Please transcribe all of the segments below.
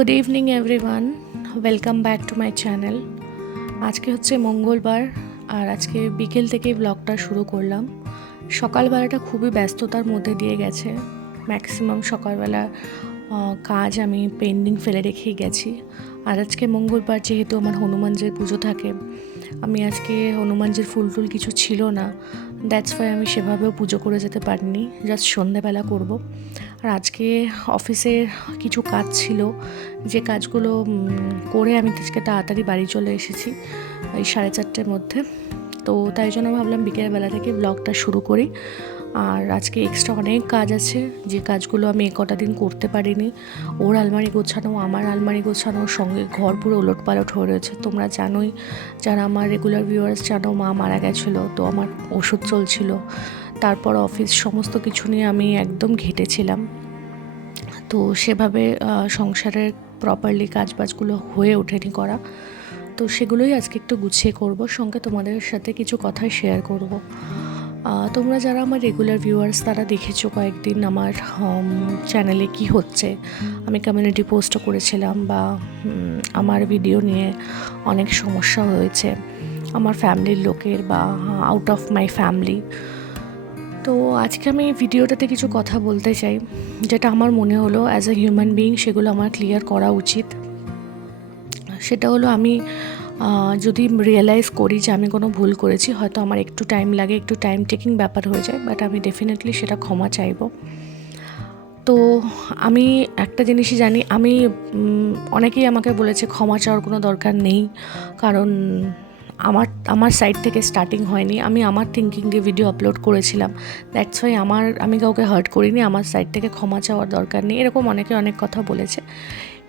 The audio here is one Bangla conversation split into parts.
Good evening everyone, welcome back to my channel. আজকে হচ্ছে মঙ্গলবার আর আজকে বিকেল থেকেই ব্লগটা শুরু করলাম। সকালবেলাটা খুবই ব্যস্ততার মধ্যে দিয়ে গেছে। ম্যাক্সিমাম সকালবেলা কাজ আমি পেন্ডিং ফেলে রেখেই গেছি। আর আজকে মঙ্গলবার যেহেতু আমার হনুমানজির পুজো থাকে, আমি আজকে হনুমানজির ফুল টুল কিছু ছিল না, দ্যাটস ওয়াই আমি সেভাবেও পুজো করে যেতে পারিনি, জাস্ট সন্ধেবেলা করব। আর আজকে অফিসের কিছু কাজ ছিল, যে কাজগুলো করে আমি আজকে তাড়াতাড়ি বাড়ি চলে এসেছি এই 4:30টার মধ্যে। তো তাই জন্য ভাবলাম বিকেলবেলা থেকে ব্লগটা শুরু করি। আর আজকে এক্সট্রা অনেক কাজ আছে, যে কাজগুলো আমি কটা দিন করতে পারিনি। ওর আলমারি গোছানো, আমার আলমারি গোছানোর সঙ্গে ঘর পুরো ওলটপালট হয়ে রয়েছে। তোমরা জানোই, যারা আমার রেগুলার ভিউয়ার্স জানো, মা মারা গেছিলো, তো আমার ওষুধ চলছিল, তারপর অফিস, সমস্ত কিছু নিয়ে আমি একদম ঘেঁটেছিলাম। তো সেভাবে সংসারের প্রপারলি কাজবাজগুলো হয়ে ওঠেনি করা। তো সেগুলোই আজকে একটু গুছিয়ে করব, সঙ্গে তোমাদের সাথে কিছু কথা শেয়ার করব। তোমরা যারা আমার রেগুলার ভিউয়ার্স, তারা দেখেছো কয়েকদিন আমার চ্যানেলে কি হচ্ছে। আমি কমিউনিটি পোস্টও করেছিলাম, বা আমার ভিডিও নিয়ে অনেক সমস্যা হয়েছে আমার ফ্যামিলির লোকের, বা আউট অফ মাই ফ্যামিলি। তো আজকে আমি ভিডিওটাতে কিছু কথা বলতে চাই, যেটা আমার মনে হলো অ্যাজ এ হিউম্যান বিইং সেগুলো আমার ক্লিয়ার করা উচিত। সেটা হলো, আমি যদি রিয়েলাইজ করি যে আমি কোনো ভুল করেছি, হয়তো আমার একটু টাইম লাগে, একটু টাইম টেকিং ব্যাপার হয়ে যায়, বাট আমি ডেফিনেটলি সেটা ক্ষমা চাইব। তো আমি একটা জিনিসই জানি, আমি অনেকেই আমাকে বলেছে ক্ষমা চাওয়ার কোনো দরকার নেই, কারণ আমার সাইড থেকে স্টার্টিং হয়নি, আমি আমার থিঙ্কিং দিয়ে ভিডিও আপলোড করেছিলাম, দ্যাটস ওয়াই আমি কাউকে হার্ট করিনি, আমার সাইড থেকে ক্ষমা চাওয়ার দরকার নেই, এরকম অনেকে অনেক কথা বলেছে।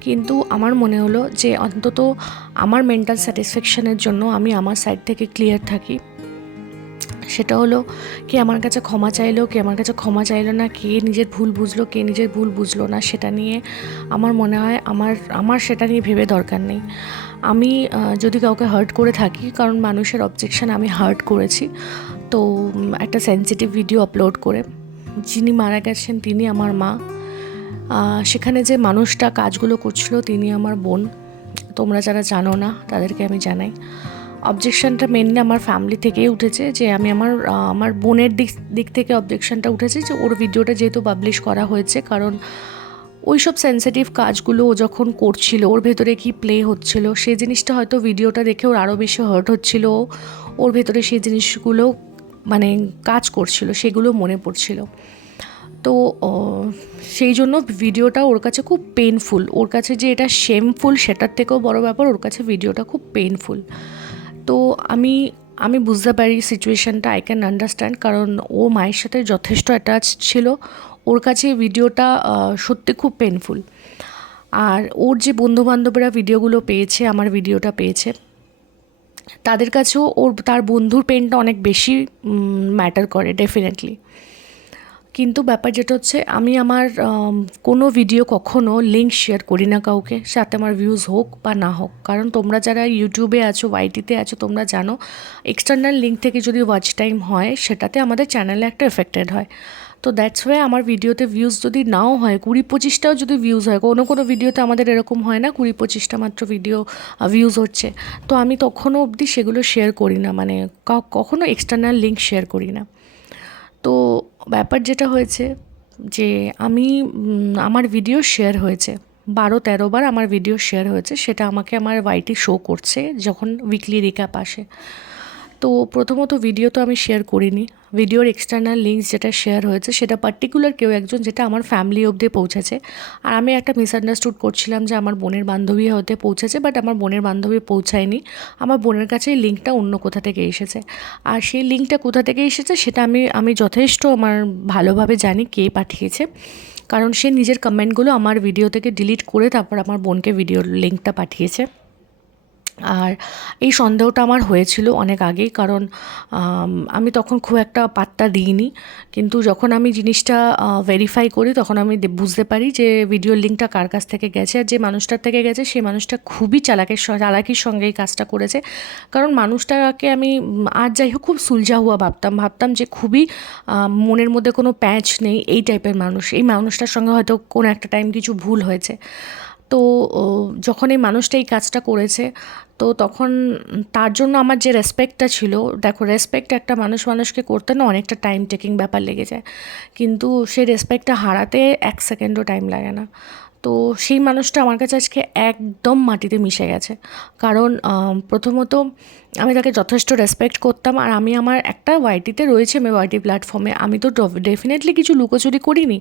কিন্তু আমার মনে হলো যে অন্তত আমার মেন্টাল স্যাটিসফ্যাকশানের জন্য আমি আমার সাইড থেকে ক্লিয়ার থাকি। সেটা হলো, কে আমার কাছে ক্ষমা চাইলো, কে আমার কাছে ক্ষমা চাইলো না, কে নিজের ভুল বুঝলো, কে নিজের ভুল বুঝলো না, সেটা নিয়ে আমার মনে হয় আমার সেটা নিয়ে ভেবে দরকার নেই। আমি যদি কাউকে হার্ট করে থাকি, কারণ মানুষের অবজেকশন আমি হার্ট করেছি, তো একটা সেন্সিটিভ ভিডিও আপলোড করে, যিনি মারা গেছেন তিনি আমার মা, সেখানে যে মানুষটা কাজগুলো করছিল তিনি আমার বোন। তোমরা যারা জানো না তাদেরকে আমি জানাই, অবজেকশনটা মেনলি আমার ফ্যামিলি থেকেই উঠেছে, যে আমি আমার বোনের দিক থেকে অবজেকশনটা উঠেছে, যে ওর ভিডিওটা যেহেতু পাবলিশ করা হয়েছে, কারণ ওই সব সেন্সিটিভ কাজগুলো ও যখন করছিল, ওর ভেতরে কি প্লে হচ্ছিল, সেই জিনিসটা হয়তো ভিডিওটা দেখে ওর আরও বেশি হার্ট হচ্ছিল, ওর ভেতরে সেই জিনিসগুলো মানে কাজ করছিল, সেগুলো মনে পড়ছিল। তো সেই জন্য ভিডিওটা ওর কাছে খুব পেনফুল, ওর কাছে যে এটা শেমফুল সেটার থেকেও বড় ব্যাপার, ওর কাছে ভিডিওটা খুব পেনফুল। তো আমি বুঝতে পারি সিচুয়েশানটা, আই ক্যান আন্ডারস্ট্যান্ড, কারণ ও মায়ের সাথে যথেষ্ট অ্যাটাচ ছিল, ওর কাছে ভিডিওটা সত্যি খুব পেনফুল। আর ওর যে বন্ধুবান্ধবরা ভিডিওগুলো পেয়েছে, আমার ভিডিওটা পেয়েছে, তাদের কাছেও তার বন্ধুর পেনটা অনেক বেশি ম্যাটার করে ডেফিনেটলি। কিন্তু ব্যাপার যেটা হচ্ছে, আমি আমার কোনো ভিডিও কখনো লিঙ্ক শেয়ার করি না কাউকে, সাথে আমার ভিউজ হোক বা না হোক, কারণ তোমরা যারা ইউটিউবে আছো, ওয়াইটিতে আছো, তোমরা জানো এক্সটার্নাল লিঙ্ক থেকে যদি ওয়াচ টাইম হয়, সেটাতে আমাদের চ্যানেলে একটা এফেক্টেড হয়। তো দ্যাটস ওয়াই আমার ভিডিওতে ভিউজ যদি নাও হয়, 20-25টাও যদি ভিউজ হয়, কোনো ভিডিওতে আমাদের এরকম হয় না 20-25টা মাত্র ভিউজ হচ্ছে, তো আমি তখনও অবধি সেগুলো শেয়ার করি না, মানে কখনো এক্সটার্নাল লিঙ্ক শেয়ার করি না। তো ব্যাপার যেটা হয়েছে, যে আমার ভিডিও শেয়ার হয়েছে 12-13 বার, আমার ভিডিও শেয়ার হয়েছে, সেটা আমাকে আমার ওয়াইটি শো করছে যখন উইকলি রিক্যাপ আসে। তো প্রথমত ভিডিও তো আমি শেয়ার করিনি, ভিডিওর এক্সটার্নাল লিঙ্কস যেটা শেয়ার হয়েছে সেটা পার্টিকুলার কেউ একজন, যেটা আমার ফ্যামিলি অবধি পৌঁছেছে। আর আমি একটা মিসআন্ডারস্টুড করছিলাম যে আমার বোনের বান্ধবী হতে পৌঁছেছে, বাট আমার বোনের বান্ধবী পৌঁছায়নি, আমার বোনের কাছে এই লিঙ্কটা অন্য কোথা থেকে এসেছে। আর সেই লিঙ্কটা কোথা থেকে এসেছে সেটা আমি যথেষ্ট আমার ভালোভাবে জানি কে পাঠিয়েছে, কারণ সে নিজের কমেন্টগুলো আমার ভিডিও থেকে ডিলিট করে তারপর আমার বোনকে ভিডিওর লিঙ্কটা পাঠিয়েছে। আর এই সন্দেহটা আমার হয়েছিল অনেক আগেই, কারণ আমি তখন খুব একটা পাত্তা দিইনি, কিন্তু যখন আমি জিনিসটা ভেরিফাই করি, তখন আমি বুঝতে পারি যে ভিডিওর লিঙ্কটা কার কাছ থেকে গেছে, আর যে মানুষটার থেকে গেছে সেই মানুষটা খুবই চালাকির সঙ্গে এই কাজটা করেছে। কারণ মানুষটাকে আমি আর যাই হোক খুব সুলঝা হুয়া ভাবতাম যে খুবই মনের মধ্যে কোনো প্যাঁচ নেই এই টাইপের মানুষ, এই মানুষটার সঙ্গে হয়তো কোনো একটা টাইম কিছু ভুল হয়েছে। তো যখন এই মানুষটা এই কাজটা করেছে, তো তখন তার জন্য আমার যে রেসপেক্টটা ছিল, দেখো রেসপেক্ট একটা মানুষকে করতে না অনেকটা টাইম টেকিং ব্যাপার লেগে যায়, কিন্তু সেই রেসপেক্টটা হারাতে 1 সেকেন্ডও টাইম লাগে না। তো সেই মানুষটা আমার কাছে আজকে একদম মাটিতে মিশে গেছে। কারণ প্রথমত আমি তাকে যথেষ্ট রেসপেক্ট করতাম, আর আমি আমার একটা ওয়াইটিতে রয়েছে, আমি ওয়াইটি প্ল্যাটফর্মে আমি তো ডেফিনেটলি কিছু লুকোচুরি করিনি।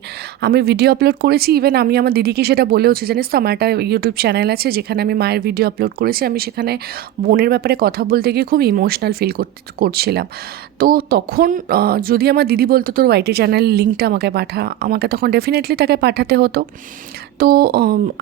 আমি ভিডিও আপলোড করেছি, ইভেন আমি আমার দিদিকে সেটা বলেওছি, জানিস তো আমার একটা ইউটিউব চ্যানেল আছে যেখানে আমি মায়ের ভিডিও আপলোড করেছি। আমি সেখানে বোনের ব্যাপারে কথা বলতে গিয়ে খুব ইমোশনাল ফিল করছিলাম। তো তখন যদি আমার দিদি বলতো তোর ওয়াইটি চ্যানেল লিঙ্কটা আমাকে পাঠা, আমাকে তখন ডেফিনেটলি তাকে পাঠাতে হতো। তো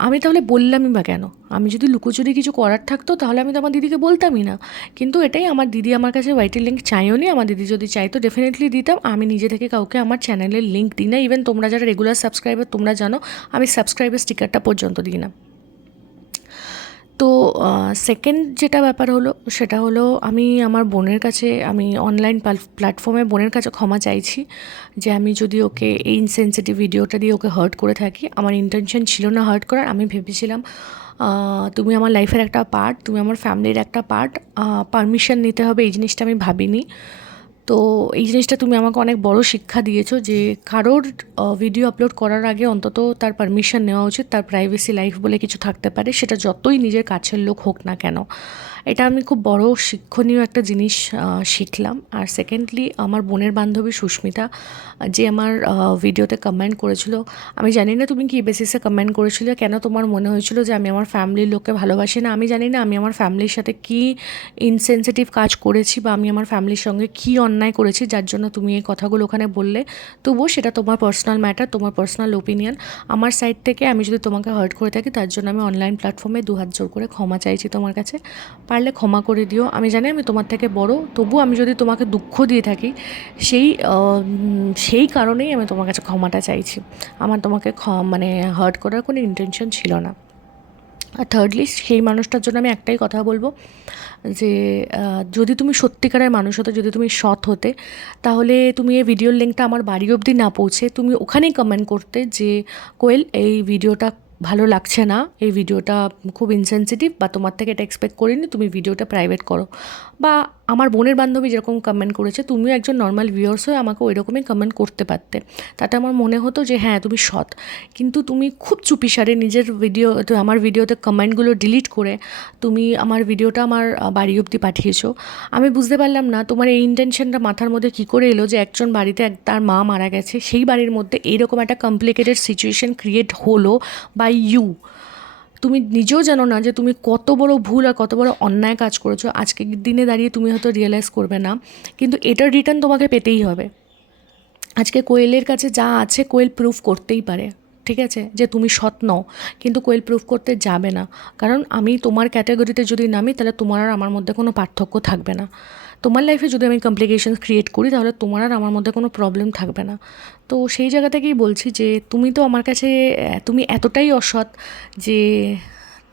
আমি তাহলে বললামই বা কেন? আমি যদি লুকোচুরি কিছু করার থাকতো তাহলে আমি তো আমার দিদিকে বলতামই না। কিন্তু এটাই, আমার দিদি আমার কাছে ওয়াইটির লিঙ্ক চাইও নি, আমার দিদি যদি চাইতো ডেফিনেটলি দিতাম। আমি নিজে থেকে কাউকে আমার চ্যানেলের লিঙ্ক দিই না। ইভেন তোমরা যারা রেগুলার সাবস্ক্রাইবার তোমরা জানো আমি সাবস্ক্রাইবার স্টিকারটা পর্যন্ত দিই না। তো সেকেন্ড যেটা ব্যাপার হলো সেটা হলো, আমি আমার বোনের কাছে, আমি অনলাইন প্ল্যাটফর্মে বোনের কাছে ক্ষমা চাইছি যে আমি যদি ওকে এই ইনসেনসিটিভ ভিডিওটা দিয়ে ওকে হার্ট করে থাকি। আমার ইন্টেনশন ছিল না হার্ট করার। আমি ভেবেছিলাম তুমি আমার লাইফের একটা পার্ট, তুমি আমার ফ্যামিলির একটা পার্ট, পারমিশন নিতে হবে এই জিনিসটা আমি ভাবিনি। তো এই জিনিসটা তুমি আমাকে অনেক বড় শিক্ষা দিয়েছো যে কারোর ভিডিও আপলোড করার আগে অন্তত তার পারমিশন নেওয়া উচিত। তার প্রাইভেসি লাইফ বলে কিছু থাকতে পারে, সেটা যতই নিজের কাছের লোক হোক না কেন। এটা আমি খুব বড় শিক্ষণীয় একটা জিনিস শিখলাম। আর সেকেন্ডলি, আমার বোনের বান্ধবী সুস্মিতা যে আমার ভিডিওতে কমেন্ট করেছিল, আমি জানি না তুমি কী বেসিসে কমেন্ট করেছিলে, কেন তোমার মনে হয়েছিল যে আমি আমার ফ্যামিলির লোককে ভালোবাসি না। আমি জানি না আমি আমার ফ্যামিলির সাথে কী ইনসেনসিটিভ কাজ করেছি, বা আমি আমার ফ্যামিলির সঙ্গে কী অন্যায় করেছি যার জন্য তুমি এই কথাগুলো ওখানে বললে। তবুও সেটা তোমার পার্সোনাল ম্যাটার, তোমার পার্সোনাল ওপিনিয়ন। আমার সাইড থেকে আমি যদি তোমাকে হার্ট করে থাকি তার জন্য আমি অনলাইন প্ল্যাটফর্মে 2 হাত জোর করে ক্ষমা চাইছি তোমার কাছে। পারলে ক্ষমা করে দিও। আমি জানি আমি তোমার থেকে বড়, তবুও আমি যদি তোমাকে দুঃখ দিয়ে থাকি সেই কারণেই আমি তোমার কাছে ক্ষমাটা চাইছি। আমার তোমাকে মানে হার্ট করার কোনো ইন্টেনশন ছিল না। আর থার্ডলি, সেই মানুষটার জন্য আমি একটাই কথা বলবো যে যদি তুমি সত্যিকারের মানুষ হতে, যদি তুমি সৎ হতে, তাহলে তুমি এই ভিডিওর লিঙ্কটা আমার বাড়ি অবধি না পৌঁছে তুমি ওখানেই কমেন্ট করতে যে কোয়েল এই ভিডিওটা ভালো লাগছে না, এই ভিডিওটা খুব ইনসেনসিটিভ, বা তোমার থেকে এটা এক্সপেক্ট করিনি, তুমি ভিডিওটা প্রাইভেট করো। বা আমার বোনের বান্ধবী যেরকম কমেন্ট করেছে, তুমিও একজন নর্মাল ভিউয়ার্স হয়ে আমাকে ওই রকমই কমেন্ট করতে পারতে। তাতে আমার মনে হতো যে হ্যাঁ তুমি সৎ। কিন্তু তুমি খুব চুপিসারে নিজের ভিডিও, তো আমার ভিডিওতে কমেন্টগুলো ডিলিট করে তুমি আমার ভিডিওটা আমার বাড়ি অবধি পাঠিয়েছো। আমি বুঝতে পারলাম না তোমার এই ইন্টেনশনটা মাথার মধ্যে কী করে এলো যে একজন বাড়িতে তার মা মারা গেছে, সেই বাড়ির মধ্যে এইরকম একটা কমপ্লিকেটেড সিচুয়েশন ক্রিয়েট হলো বাই ইউ। তুমি নিজেও জানো না যে তুমি কত বড় ভুল আর কত বড় অন্যায় কাজ করেছো। আজকের দিনে দাঁড়িয়ে তুমি হয়তো রিয়েলাইজ করবে না, কিন্তু এটার রিটার্ন তোমাকে পেতেই হবে। আজকে কোয়েলের কাছে যা আছে কোয়েল প্রুফ করতেই পারে, ঠিক আছে, যে তুমি সৎ নও, কিন্তু কোয়েল প্রুফ করতে যাবে না। কারণ আমি তোমার ক্যাটাগরিতে যদি নামি তাহলে তোমার আর আমার মধ্যে কোনো পার্থক্য থাকবে না। তোমার লাইফে যদি আমি কমপ্লিকেশনস ক্রিয়েট করি তাহলে তোমার আর আমার মধ্যে কোনো প্রবলেম থাকবে না। তো সেই জায়গা থেকেই বলছি যে তুমি তো আমার কাছে, তুমি এতটাই অসৎ যে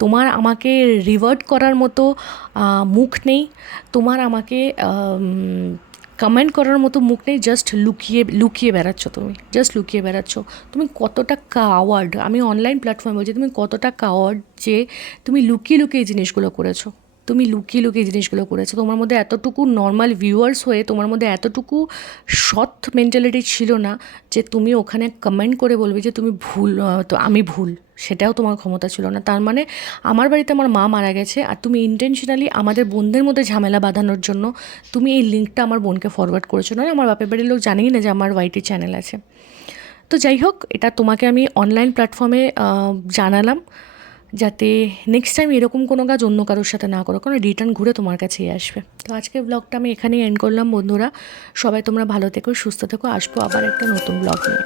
তোমার আমাকে রিভার্ট করার মতো মুখ নেই, তোমার আমাকে কমেন্ট করার মতো মুখ নেই। জাস্ট লুকিয়ে বেড়াচ্ছ, তুমি জাস্ট লুকিয়ে বেড়াচ্ছ। তুমি কতটা কাওয়ার্ড, আমি অনলাইন প্ল্যাটফর্মে বলছি, তুমি কতটা কাওয়ার্ড যে তুমি লুকিয়ে এই জিনিসগুলো করেছো। তুমি লুকিয়ে এই জিনিসগুলো করেছো। তোমার মধ্যে এতটুকু নর্মাল ভিউয়ার্স হয়ে তোমার মধ্যে এতটুকু সৎ মেন্টালিটি ছিল না যে তুমি ওখানে কমেন্ট করে বলবে যে তুমি ভুল, তো আমি ভুল। সেটাও তোমার ক্ষমতা ছিল না। তার মানে আমার বাড়িতে আমার মা মারা গেছে আর তুমি ইন্টেনশনালি আমাদের বোনদের মধ্যে ঝামেলা বাঁধানোর জন্য তুমি এই লিঙ্কটা আমার বোনকে ফরওয়ার্ড করেছো। নয়, আমার বাপের বাড়ির লোক জানেই না যে আমার ওয়াইটি চ্যানেল আছে। তো যাই হোক, এটা তোমাকে আমি অনলাইন প্ল্যাটফর্মে জানালাম যাতে নেক্সট টাইম এরকম কোনো কাজ অন্য কারোর সাথে না করো, কারণ রিটার্ন ঘুরে তোমার কাছেই আসবে। তো আজকের ব্লগটা আমি এখানেই এন্ড করলাম বন্ধুরা। সবাই তোমরা ভালো থেকো, সুস্থ থেকো। আসবো আবার একটা নতুন ব্লগ নিয়ে।